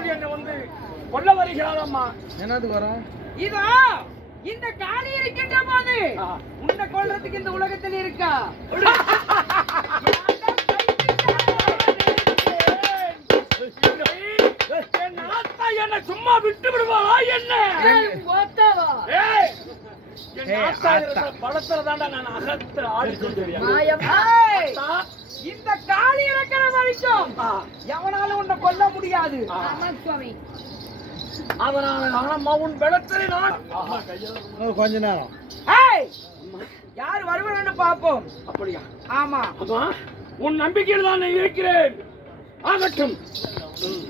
மாறியாகப்பட்டவள் என்னை வந்து கொல்ல வருகிறாள் அம்மா என்னது வரும் இதோ இந்த காளி இருக்கின்ற போது. உன்னை கொல்றதுக்கு இந்த உலகத்தில் இருக்கா? என்னை சும்மா விட்டு விடுவாளா என்ன? படத்துல தாண்டா நான் அகத்து ஆடிக்கொண்டிருக்கேன் ஏய், ஆத்தா, இந்த காளி இருக்கிற வரைக்கும் எவனாலும் உன்னை கொல்ல முடியாது. அதனால நானம்மா உன் பலத்தை நான் கொஞ்ச நேரம். ஏய், யார் வருவான்னு பாப்போம் அப்படியா? ஆமா. அம்மா உன் நம்பிக்கையில் தான் நான் இருக்கிறேன். ஆகட்டும். ம்,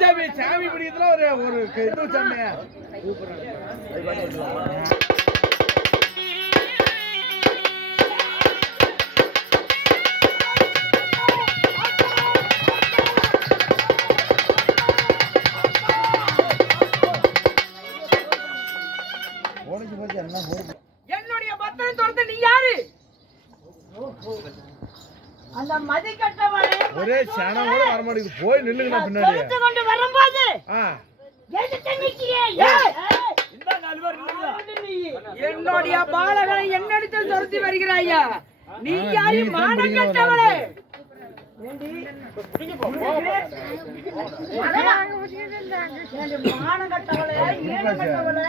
சாமி சாமி பிடிக்கிறதுல ஒரு ஒரு இது சாமி மாட்டேங்குது போய் நில்லுங்கண்ணா பின்னாடி. கொண்டு வரும்போது ஆ. எதுக்கு நிக்கிறியே? ஏய், ஏய். இந்தா நாலு பேர் நில்லுங்க. என்னுடைய பாலகனை என்னிடத்தில் துரத்தி வருகிறாயா? நீ யாரு? மானம் கட்டவளே மானம் கட்டவளே ஈனம் கட்டவளே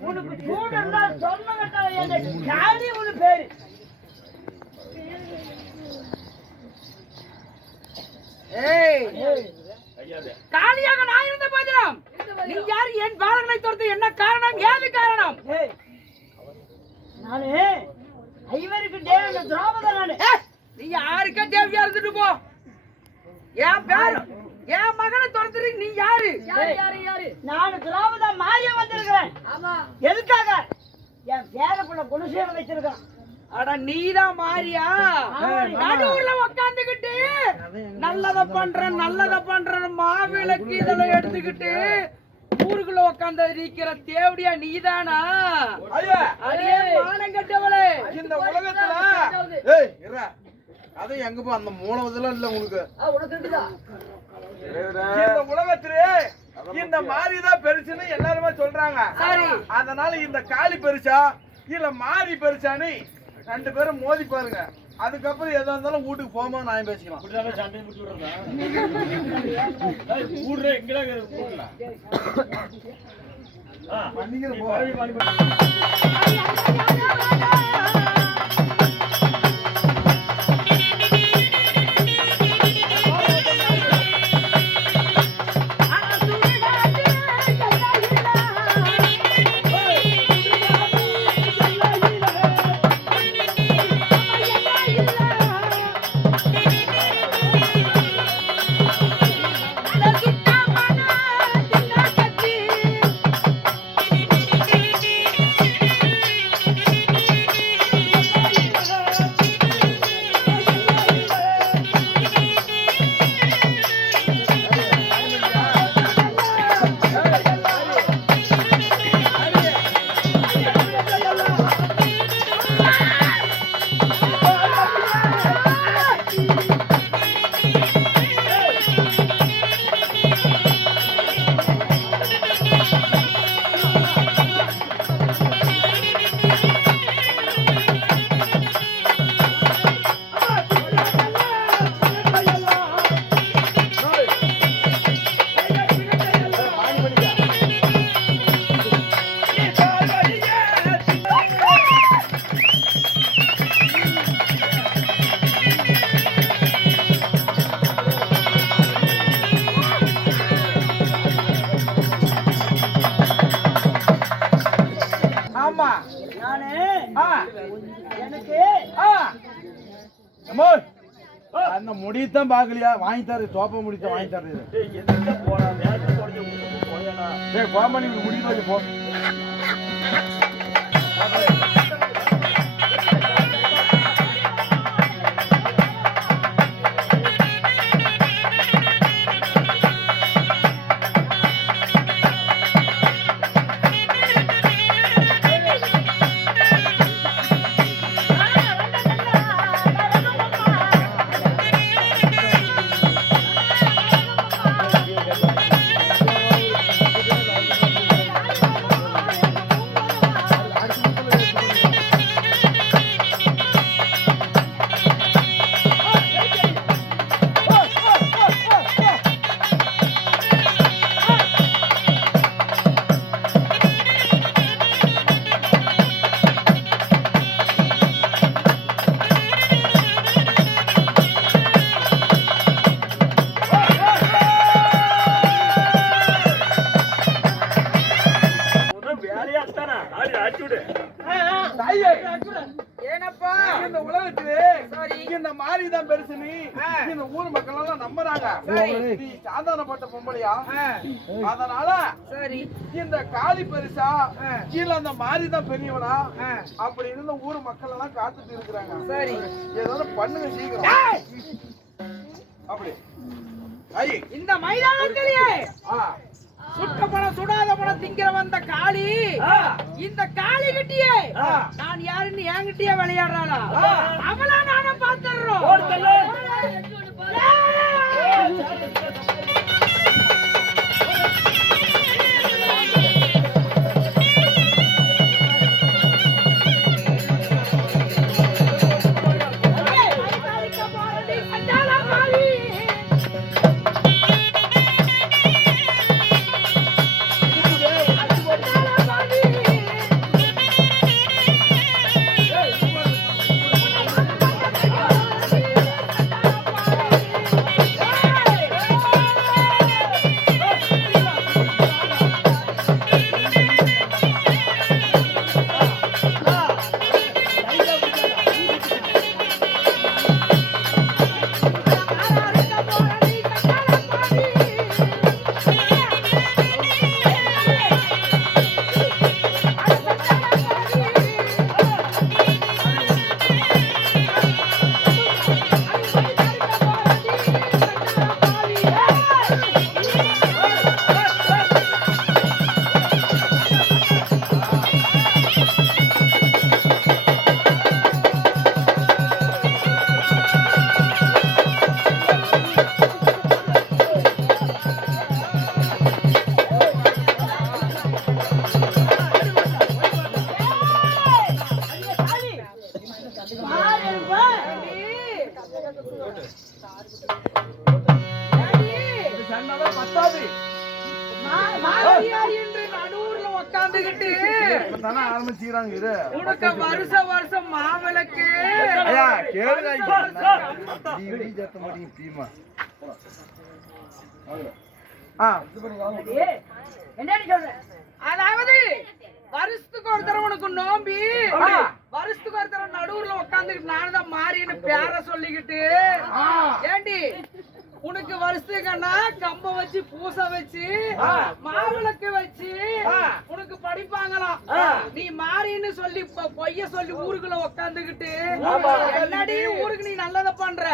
உனக்கு சொன்ன கட்டவளே உனக்கு பேரு ஏய் கையாதே. காலியாக நான் இருந்த போதிலும் நீ யார்? என் பாலகனை துரத்து என்ன காரணம்? ஏது காரணம்? நானு ஐவருக்கு தேவையான திராவிட நானு. நீ யாருக்கா தேவையா இருந்துட்டு போ. என் பேர் என் மகனை துரத்துறீங்க. நீ யாரு? நான் திராவிட மாறிய வந்திருக்கிறேன். எதுக்காக? என் பேரப்புள்ள குணசீலம் வச்சிருக்கான். அட நீதான் மாறியா நடுவுல உக்காந்துக்கிட்டு நல்லத பண்றேன் நல்லத பண்றேன் மாவிளக்கு இதெல்லாம் எடுத்துக்கிட்டு ஊருக்குள்ள உட்காந்து இருக்கிற தேவடியா நீதானா? அடே மானம் கட்டவளே. இந்த உலகத்துல ஏய் இருடா அது எங்க போ அந்த மூலவதெல்லாம் இல்ல உங்களுக்கு. இந்த உலகத்திலே இந்த மாறி தான் பெருசுன்னு எல்லாருமே சொல்றாங்க. சரி. அதனால இந்த காளி பெருசா இல்ல மாறி பெருசான்னு ரெண்டு பேரும் மோதி பாருங்க. அதுக்கப்புறம் எதா இருந்தாலும் வீட்டுக்கு போகும்போது நான் பேசிக்கலாம். இப்படிதானே சண்டையை அந்த முடியத்தான் பாக்கலையா வாங்கி தர சோப்பா முடித்தான் வாங்கி தர்றது ஏய், கோமணி முடித்து போ. அப்படி இருந்த ஊர் மக்கள் எல்லாம் காத்துட்டு இருக்கிறாங்க. சரி. ஏதாவது பண்ணுங்க சீக்கிரம். அப்படி. இந்த மைதானத்திலேயே சுட்ட பணம் சுடாத பணம் திங்கிற வந்த காளி இந்த காளி கிட்டியே. நான் யாருன்னு என்கிட்டயே விளையாடுறாளா. அவளா நானும் பாத்துறோம் அதாவது வருஷத்துக்கு ஒரு உனக்கு நோம்பி. வருஷத்துக்கு ஒரு தடவை நடுவுல உட்காந்துக்கிட்டு நானும் தான் மாறின்னு பேர சொல்லிக்கிட்டு ஆ. ஏண்டி உனக்கு வருஷத்துக்குன்னா கம்ப வச்சு பூச வச்சு. மாவிளக்கு வச்சு ஆ. உனக்கு படிப்பாங்களாம். நீ மாறின்னு சொல்லி பொய்ய சொல்லி ஊருக்குள்ள உட்காந்துக்கிட்டு ஆமா. என்னடி ஊருக்கு நீ நல்லத பண்ற.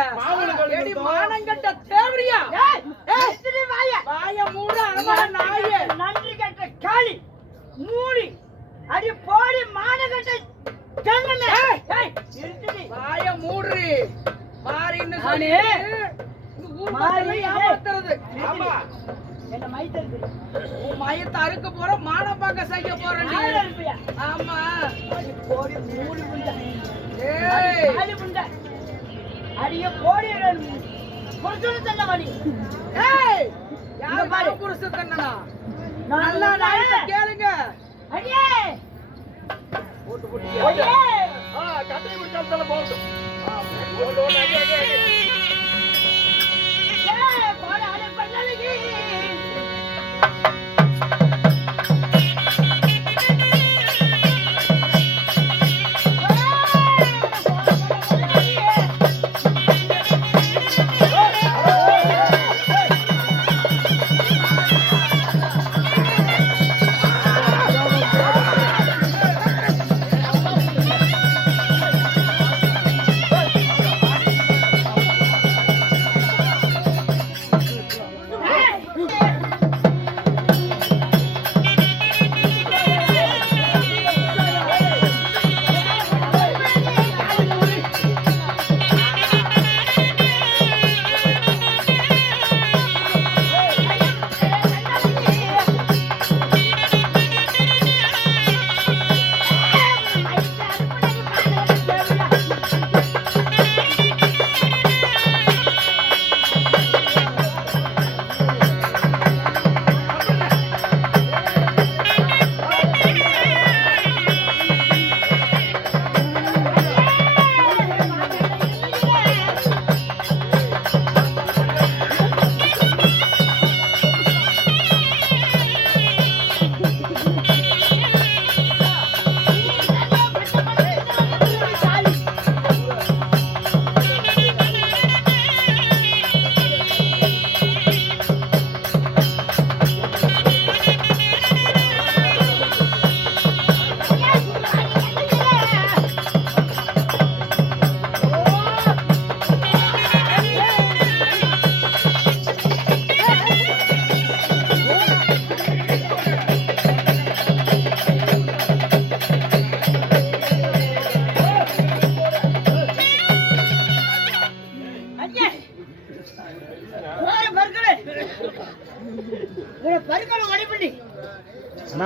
மானங்கட்ட தேவரியா வாய மூட அனுமான நாயே நன்றி கெட்ட காளி மூடி அடி போடி இருட்டுடி வாய மூடுறி மாறின்னு. சொல்லி ஏமாத்துறது. ஆமா. என்ன மைத்தருக்கு உன் மயத்தை அறுக்க போற மான பார்க்க செய்ய போற நீ ஆமா. போடி புண்டை. ஏய். காளி புண்டை. அடிய போடி புருஷன தந்த மணி. ஏய் யாரு பாரு. பாரு புருஷ தண்டனா நான் நல்லா நாயத்தை கேளுங்க. அடியே. போட்டு போட்டு. ஆ, கத்திரி பிடிச்சாலும் போகட்டும். ஆ, ஓடு, ஓடு,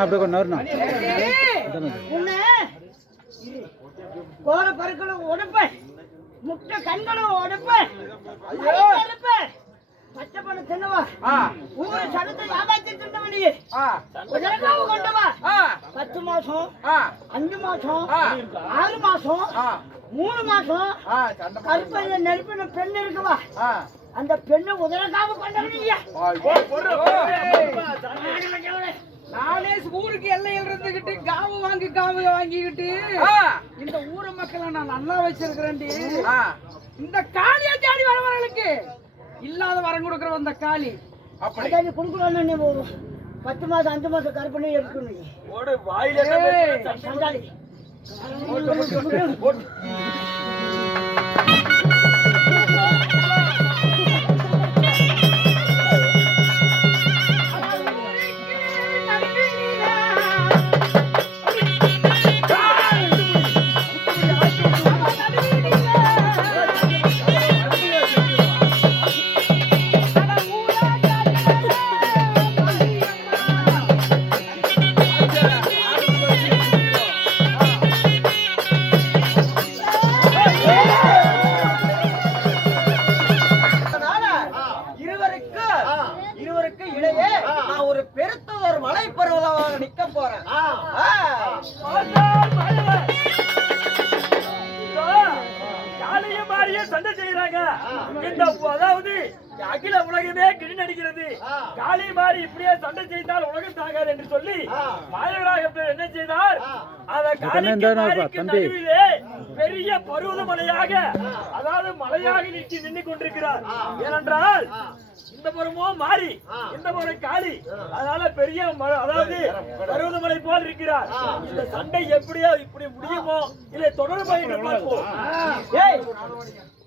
அப்படியே கொஞ்சம் உன்னை கோர பற்களும் உடைப்பேன் முட்டை கண்களும் எடுப்பேன் பச்சை பண்ண தின்னவா. ஊரை தின்னவனி. கொண்டவா பத்து மாசம் அஞ்சு மாசம். ஆறு மாசம் மூணு மாசம் ஆ சண்டை கருப்பைய நெருப்பின பெண் இருக்குவா அந்த பெண்ணு உதரக்காவு கொண்டவனியா நானே ஊருக்கு எல்லையில் இருந்துகிட்டு காவு வாங்கி காவு வாங்கிக்கிட்டு இந்த ஊர் மக்களை நான் நல்லா வச்சிருக்கிறேன்டி. ஆ. இந்த காளியா ஜாடி வரவர்களுக்கு இல்லாத வரம் கொடுக்குற அந்த காளி. அப்படி. கொடுக்கணும்னு பத்து மாசம் அஞ்சு மாசம் கருப்பண்ணி எடுக்கணும் வாயில நடுவிலே பெரிய பருவத மலையாக அதாவது மலையாக நிற்க நின்று கொண்டிருக்கிறார். ஏனென்றால் இந்த புறமோ மாறி இந்த புறம் காளி அதனால பெரிய அதாவது பருவதமலை போல் இருக்கிறார். இந்த சண்டை எப்படியோ இப்படி முடியுமோ இல்லை தொடர்பு என்று பார்ப்போம். ஏய்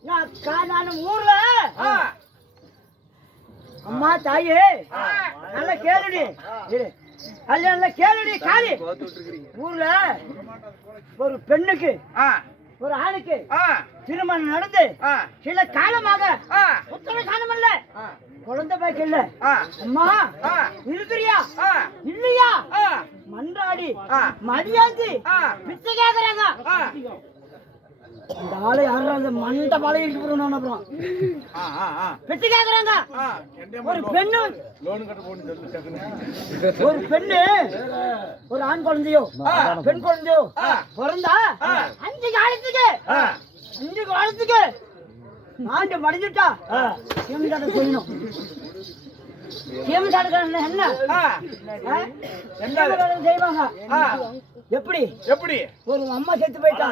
நான் கா- நான் ஊர்ல அம்மா தாயே நல்லா கேளுடி. இரு. அல்ல நல்லா கேளுடி காளி ஊர்ல ஒரு பெண்ணுக்கு ஒரு ஆணுக்கு திருமணம் நடந்து சில காலமாக புத்தக காலம் இல்ல ஆ. குழந்தை பாய்க்கு இல்ல. அம்மா. இருக்கிறியா? இல்லையா? மன்றாடி ஆ. பிச்சை கேக்குறாங்க. இந்த ஆளு யாரும் அந்த மண்டை போறோம் அப்புறம்? கேக்குறாங்க. ஒரு பெண்ணு. ஒரு பெண்ணு. ஒரு ஆண் குழந்தையோ பெண் குழந்தையோ பிறந்தா அஞ்சு காலத்துக்கு. அஞ்சு காலத்துக்கு. ஆண்டு மடிஞ்சிட்டா செய்யணும். சீமந்தாடுக்காரன் என்ன? செய்வாங்க. எப்படி எப்படி ஒரு அம்மா செத்து போயிட்டா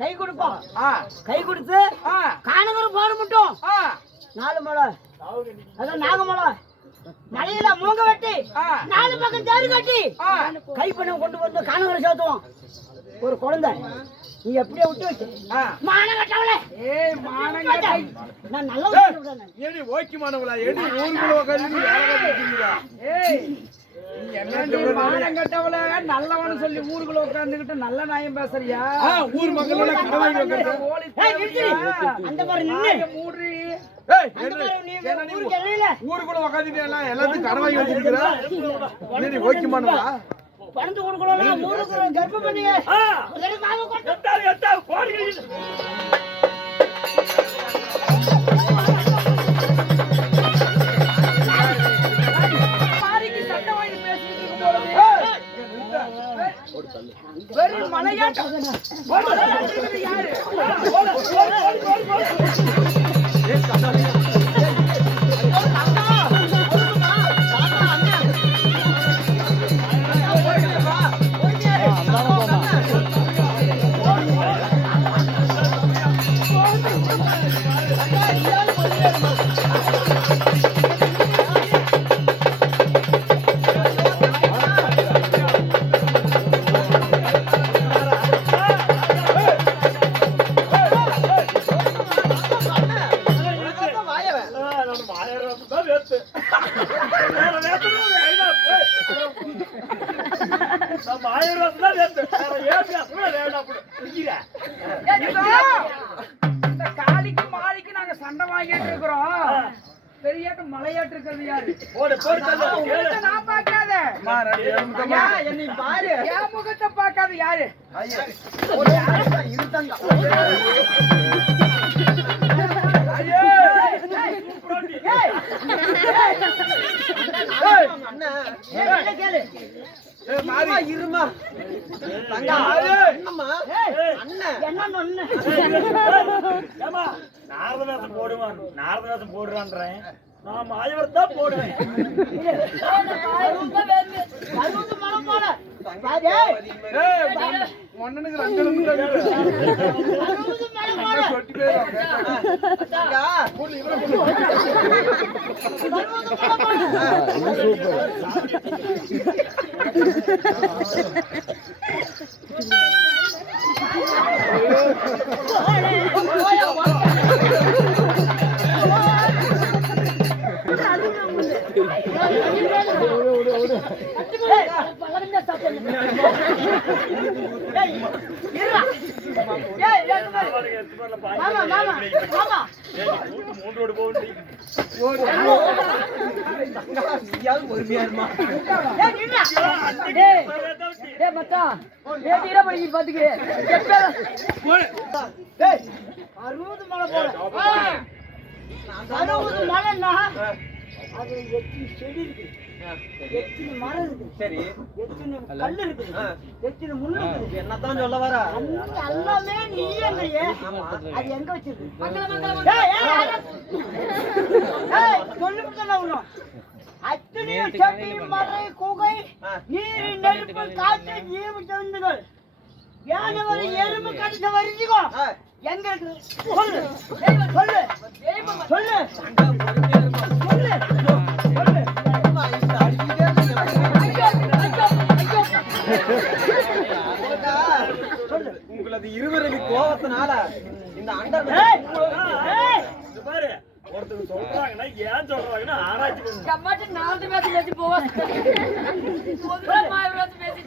கை கொடுப்போம் கை கொடுத்து காணவரும் போட மட்டும் நாலு மலை அதான் நாகமலை மலையில மூங்க வெட்டி. நாலு பக்கம் தேடி கட்டி ஆ. கைப்பண்ண கொண்டு வந்து காணவரை சேர்த்துவோம் ஒரு குழந்தை நீ எப்படியே விட்டு வச்சு மானங்கட்டவளே ஏய் மானங்கட்டை நான் நல்ல. ஏடி ஓக்கிமானவளா ஏடி ஊருக்குள்ள பார்த்துருக்கீங்களா ஏய் மானங்கட்டவள நல்லவனு சொல்லி ஊருக்குள்ள உட்கார்ந்துகிட்டு நல்ல நாயம் பேசுறியா? ஊர் மக்களோட. அந்த வாயை மூடு ஊருக்குள்ள உட்காந்துட்டு எல்லாம் எல்லாத்தையும் வச்சிருக்கிற? பணத்து கொடுக்கலாம் ஊருக்கு கர்ப்பம் பண்ணிய. வெறும் மலையாட்டம். யாரு? நான் என்னை பாரு. என் முகத்தை யாரு. இருமா, போடுவான். நாரத வேஷம் போடுறான்றேன். நான் மாயவர் தான் போடுவேன். அறுபது மலை போல அறுபது மலைன்னா அது எட்டு செடி இருக்கு எத்தனை மரம் இருக்கு சரி. எத்தனை கல் இருக்கு ஆ. எத்தனை முள்ளு இருக்குது. என்னத்தான் சொல்ல வர? அது எங்க வச்சிருக்கு? சொல்லிவிட்டேன் நான் உன்னை. அத்தனையும் செடி மலை குகை ஆ. நீர் நெருப்பு காற்று ஜீவ ஜந்துகள் யானவர் எறும்பு கடிச்ச வரிஞ்சுக்கோ. எங்க இருக்கு சொல்லு. சொல்லு. சொல்லு. சொல்லு உங்களது இருவரது கோபத்தினால இந்த அண்டர் பாரு ஒருத்தர் சொல்றாங்கன்னா ஏன் சொல்றாங்கன்னா ஆராய்ச்சி பண்ணணும் கம்மாட்டி நாலு பேர்த்து பேசி போவாங்க பொதுவா மாயவராத்து பேசி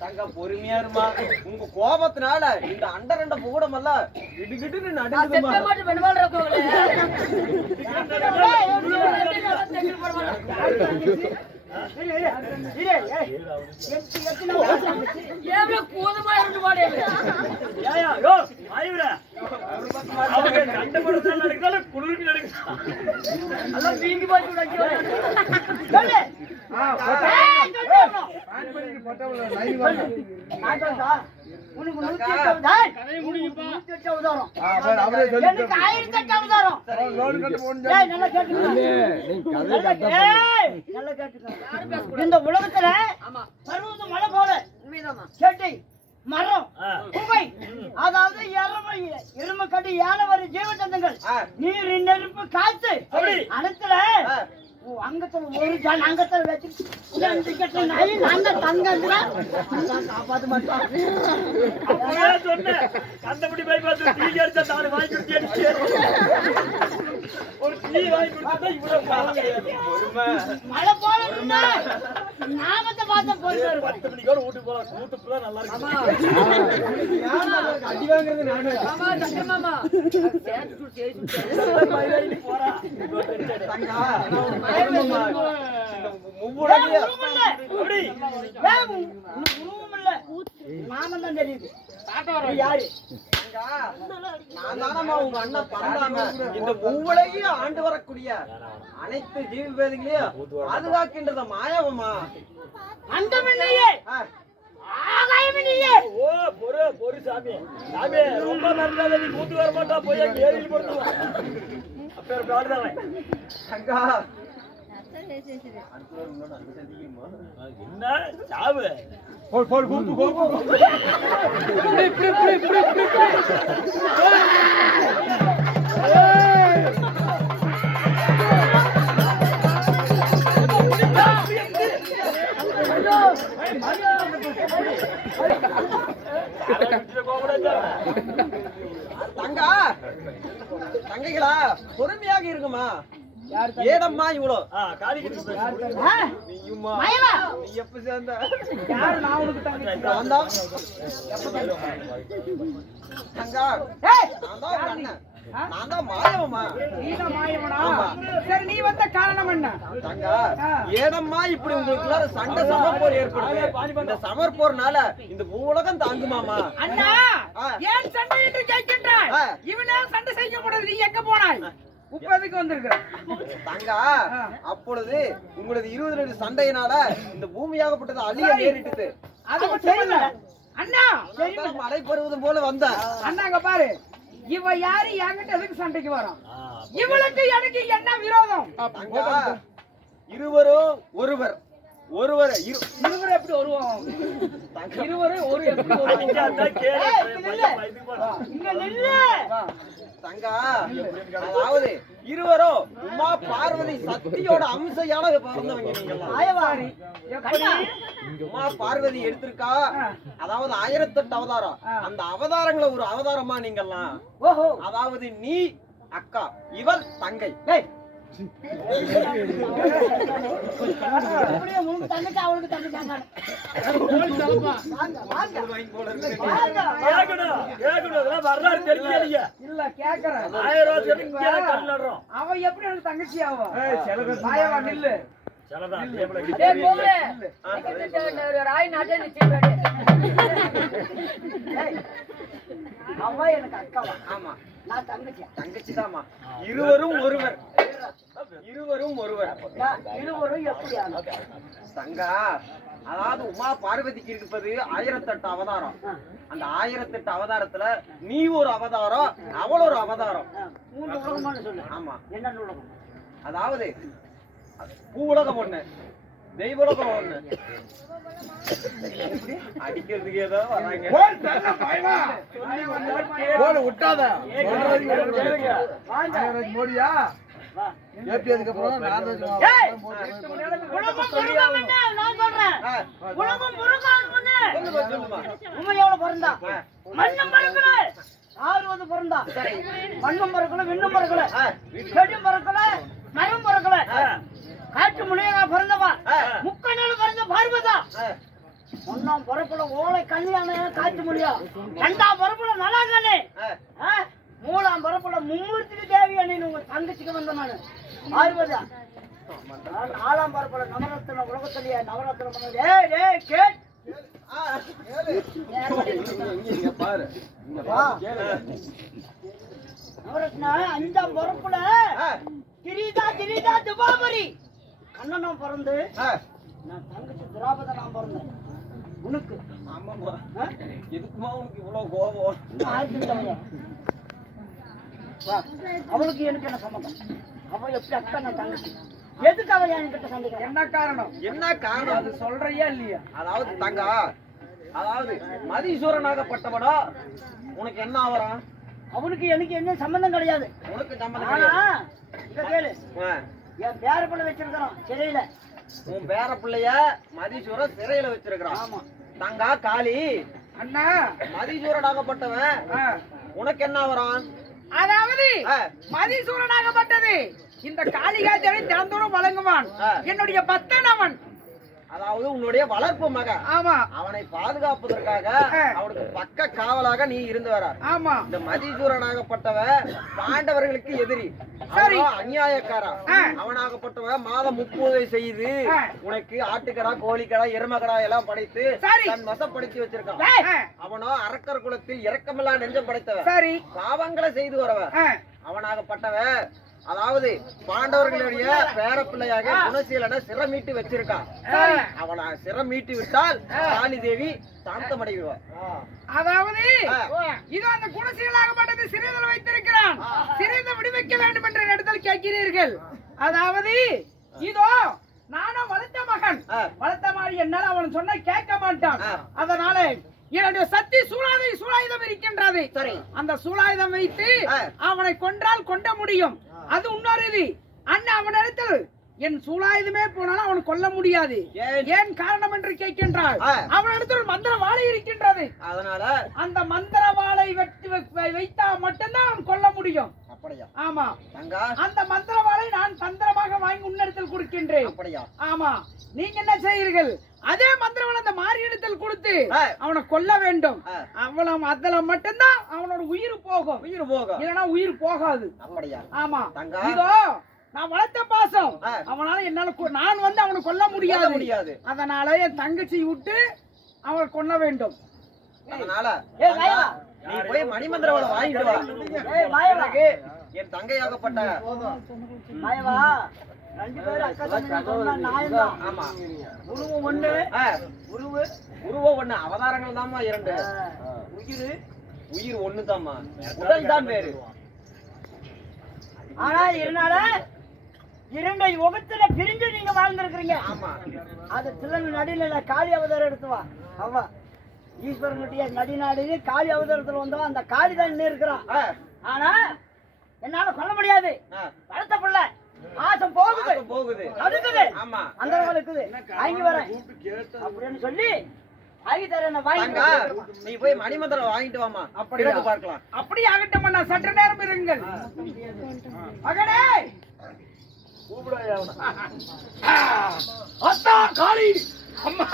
தங்க பொறுமையா இருமா. உங்க கோபத்தினால இந்த அண்டரண்ட பூடமல்ல இடுகிட்டு நடுங்குதுமா செப்ப மாட்டு பெண்பாள் குளிருக்கு நடக்குதா வீங்கி போச்சு உனக்கு நூத்தி எட்டு நூத்தி எட்டு அவதாரம். எனக்கு ஆயிரத்தி எட்டு அவதாரம். நல்லா. நல்லா. இந்த உலகத்துல பருவத மலை போல உண்மைதாம்மா செடி மரம். குகை அதாவது எருமை எருமை கட்டி யானை வரி ஜீவஜந்தங்கள் ஆ. நீர் நெருப்பு காத்து. அனத்துல அங்கத்துல ஒரு ஜான் அங்கத்துல வச்சு ரெண்டு கட்ட நாய் நாங்க தங்கன்றா காப்பாத்த மாட்டோம். சொன்னேன். கண்டபடி போய் பார்த்து டீ அடிச்சா நாலு வாங்கி கொடுத்து அடிச்சு. ஒரு டீ வாங்கி கொடுத்தா இவ்வளவு பாவம் கிடையாது. மழை போல நாமத்தை பார்த்த வருவோம் பத்து மணிக்கோட வீட்டுக்கு போலாம். வீட்டுக்குள்ள நல்லா இருக்கு. அடி வாங்குறது நானு. போறா நான் தான் தெரியுது யாரு தானம்மா உங்க இந்த முவ்வுலகையும் ஆண்டு வரக்கூடிய அனைத்து ஜீவி பேதைகளையும் பாதுகாக்கின்றத மாயவமா அண்டம் ஓ பொறு பொறு சாமி சாமி ரொம்ப நல்லதா நீ கூட்டு வர மாட்டா போய் அங்க ஏரியில் அப்பேர் பாடுதான் என்ன? சாவு. போடு, போடு, கூப்பு, கூப்பு. தங்கா தங்கைகளா பொறுமையாக இருக்குமா ஏடம்மா இவ்வளோ? ஆ காலிக்கிட்டு ஆ? நீயுமா மயவா நீ எப்ப சேர்ந்த? யாரு நான் உனக்கு தங்கா நான் தான் தான் மாயவனா. சரி நீ வந்த காரணம் என்ன? தங்கா ஏனம்மா இப்படி உங்களுக்குள்ளார சண்டை சமர்போர் ஏற்படுது? இந்த சமர்போர்னால இந்த பூவுலகம் தாங்குமாமா அண்ணா. ஏன் சண்டை என்று கேட்கின்றாய்? ஆ. இவனே சண்டை செய்ய கூடாது நீ எங்க போனாய்? உப்பதுக்கு வந்திருக்க தங்கா. அப்பொழுது உங்களது இருபது ரெண்டு சண்டையினால இந்த பூமியாகப்பட்டது அழிய. நேரிட்டது. அது இல்ல. அண்ணா! மழை பருவதும் போல வந்த. அண்ணா அங்க பாரு. இவ யாரு? என்கிட்ட எதுக்கு சண்டைக்கு வரோம் இவளுக்கு எனக்கு என்ன விரோதம்? இருவரும் ஒருவர். ஒருவர் இரு இருவர் எப்படி வருவோம் இருவரு ஒரு எப்படி தங்கா அதாவது இருவரும் உமா பார்வதி சக்தியோட அம்சையான பிறந்தவங்க உமா பார்வதி எடுத்திருக்கா? அதாவது ஆயிரத்தெட்டு அவதாரம். அந்த அவதாரங்கள ஒரு அவதாரமா நீங்கெல்லாம் ஓஹோ. அதாவது நீ அக்கா இவள் தங்கை. தங்கச்சி இல்ல கேக்குறேன். அவ எப்படி எனக்கு தங்கச்சி ஆவா? மாயவா நில்லு சிலதான் டேய் போகலே ஒரு ராய் நாட்டே நிச்சயம் டேய், அவ எனக்கு அக்காவா? ஆமா. நான் தங்கச்சியா? தங்கச்சிதாம்மா. இருவரும் ஒருவர். இருவரும் ஒருவர் இருவரும் எப்படி தங்கா அதாவது உமா பார்வதிக்கு இருப்பது ஆயிரத்தெட்டு அவதாரம். அந்த ஆயிரத்தெட்டு அவதாரத்துல நீ ஒரு அவதாரம் அவள் ஒரு அவதாரம். மூணு உலகமானு சொல்லு. ஆமா. என்னென்ன உலகம்? அதாவது பூவுலகம் ஒண்ணு தெய்வலகம் ஒண்ணு. அடிக்கிறதுக்கு ஏதோ வராங்க. விட்டாத. மோடியா? வா. ஏபி அதுக்கப்புறம் நான் சொல்றேன். உலகம் முருகன் பிறந்தா மண்ணும் பறக்கல. ஆறு வந்து பிறந்தா மண்ணும் பறக்கல விண்ணும் பறக்கல. செடியும் பறக்கல மரம் பறக்கல. காற்று முனையா பிறந்தவா? முக்கண்ணால பிறந்த பார்வதா? ஒன்னாம் பரப்புல ஓலை கல்யாண காற்று மொழியா ரெண்டாம் பரப்புல நலாங்கண்ணே ஆ. மூணாம் பரப்புல மும்மூர்த்திக்கு தேவையான உங்க தங்கச்சிக்கு வந்த நானு பார்வதா நாலாம் பரப்புல நவரத்ன உலகத்திலேயே நவரத்ன பண்ணது. ஏய் டேய் கேட் பாரு. நவரத்னா அஞ்சாம் பரப்புல ஆ, கிரீதா கிரீதா துபாபரி. கண்ணனும் பிறந்து. நான் தங்கச்சி திராபத நான் பிறந்தேன். உனக்கு? எதுக்குமா உனக்கு இவ்வளவு கோபம் இன்னும் ஆயிரத்தி தவிர. வா. அவளுக்கு எனக்கு என்ன சம்மந்தம் அவ எப்படி அக்கா நான் தங்கச்சி? எதுக்கு அவ என்கிட்ட சண்டைக்கு என்ன காரணம்? என்ன காரணம்? அது சொல்றியா இல்லையா? அதாவது தங்கா அதாவது மதீஸ்வரனாகப்பட்டவடா உனக்கு என்ன ஆவறான் அவனுக்கு எனக்கு என்ன சம்பந்தம் கிடையாது. உனக்கு சம்மந்தம் ஆனா கேளு. என் பேர பிள்ளை வச்சிருக்கிறோம் சிறையில. உன் பேர பிள்ளைய மதீஸ்வரன் சிறையில வச்சிருக்கிறான். ஆமா. தங்கா காளி அண்ணா. மதீஸ்வரனாகப்பட்டவன் ஆ. உனக்கு என்ன ஆவறான் அதாவது மதிசூரனாகப்பட்டது. இந்த காளிகா தேவை தினந்தோறும் வழங்குவான். என்னுடைய பக்தன் அவன் அதாவது உன்னுடைய வளர்ப்பு மகன் ஆமா அவனை பாதுகாப்பதற்காக. அவனுக்கு பக்க காவலாக நீ இருந்து வர ஆமா இந்த மதீசூரனாகப்பட்டவன் பாண்டவர்களுக்கு எதிரி சரி. அவன் அநியாயக்காரன் ஆ. அவனாகப்பட்டவன் மாதம் முப்பதை செய்து. உனக்கு ஆட்டுக்கடா கோழிக்கடா எருமக்கடா எல்லாம் படைத்து. தன் வசப்படுத்தி வச்சிருக்கான். அவனோ அரக்கர் குலத்தில் இரக்கமில்லா நெஞ்சம் படைத்தவன் சரி பாவங்களை செய்து வரவன். அவனாகப்பட்டவன் அதாவது பாண்டவர்களுடைய பேரப்பிள்ளையாக குணசீலனை சிரம் மீட்டு வச்சிருக்கான் சரி. அவனை சிரம் மீட்டு விட்டால் காளி தேவி சாந்தமடைவான் அதாவது ஆ. இது அந்த குணசீலாகப்பட்டது சிறிதில் வைத்திருக்கிறான் சிறிது விடுவிக்க வேண்டும் என்ற இடத்தில் கேட்கிறீர்கள் அதாவது இதோ நானும் வளர்த்த மகன். வளர்த்த மாதிரி என்னால அவன் சொன்ன கேட்க மாட்டான். அதனால என்னுடைய சக்தி சூழாதை சூழாயுதம் இருக்கின்றது சரி. அந்த சூழாயுதம் வைத்து. அவனை கொன்றால் கொண்ட முடியும் அது இன்னொரு இது அண்ணன் அவனிடத்தில் என் சூலாயுதமே போனாலும் அவனை கொல்ல முடியாது. ஏன்? காரணம் என்று கேட்கின்றாள். அவனிடத்தில் ஒரு மந்திர வாளை இருக்கின்றது. அதனால? அந்த மந்திர வாளை வெட்டி வைத்தா மட்டும்தான் அவன் கொல்ல முடியும். அப்படியா? ஆமா. தங்கா. அந்த மந்திர வாளை நான் தந்திரமாக வாங்கி உன்னிடத்தில் கொடுக்கின்றேன். அப்படியா? ஆமா. நீங்க என்ன செய்கிறீர்கள்? அதே மந்திரவாளை அந்த மாரியடத்தில் கொடுத்து. அவனை கொல்ல வேண்டும். ஆ. அவள அதுல மட்டும்தான் அவனோட உயிர் போகும். உயிர் போக இல்லைன்னா உயிர் போகாது. அப்படியா? ஆமா. தங்கா. இதோ நான் வளர்த்த பாசம். அவனால என்னால நான் வந்து அவனை கொல்ல முடியாது. முடியாது. அதனால என் தங்கச்சி விட்டு அவனை கொல்ல வேண்டும். அதனால நீ போய் மணிமந்திரவளை வாங்கிட்டு வா. என் தங்கையாகப்பட்ட உருவம் ஒண்ணு ஆ, உருவு. உருவ ஒண்ணு அவதாரங்கள் தாம்மா இரண்டு. உயிர். உயிர் ஒண்ணு தாம்மா உடல் தான் வேறு. ஆனா இதனால இரண்டு யுகத்துல பிரிஞ்சு நீங்க வாழ்ந்திருக்கிறீங்க. ஆமா. அது திறன் நடில காளி அவதாரம் எடுத்து வா. அவ ஈஸ்வரனுடைய நடிநாடு காளி அவதாரத்துல வந்தவன் அந்த காளி தான் இன்னும் இருக்கிறான் ஆனா என்னால கொல்ல முடியாது. வளர்த்த பிள்ளை. ஆசம் போகுது. போகுது. அடுக்குது ஆமா. அந்த இருக்குது. வாங்கி வரேன் அப்படின்னு சொல்லி வாங்கி தரேன் நான் வாங்கி நீ போய் மணிமந்திரம் வாங்கிட்டு வாமா பிறகு பார்க்கலாம். அப்படி ஆகட்டும் அண்ணா சற்று நேரம் இருங்கள். மகனே! அத்தா காளி! அம்மா!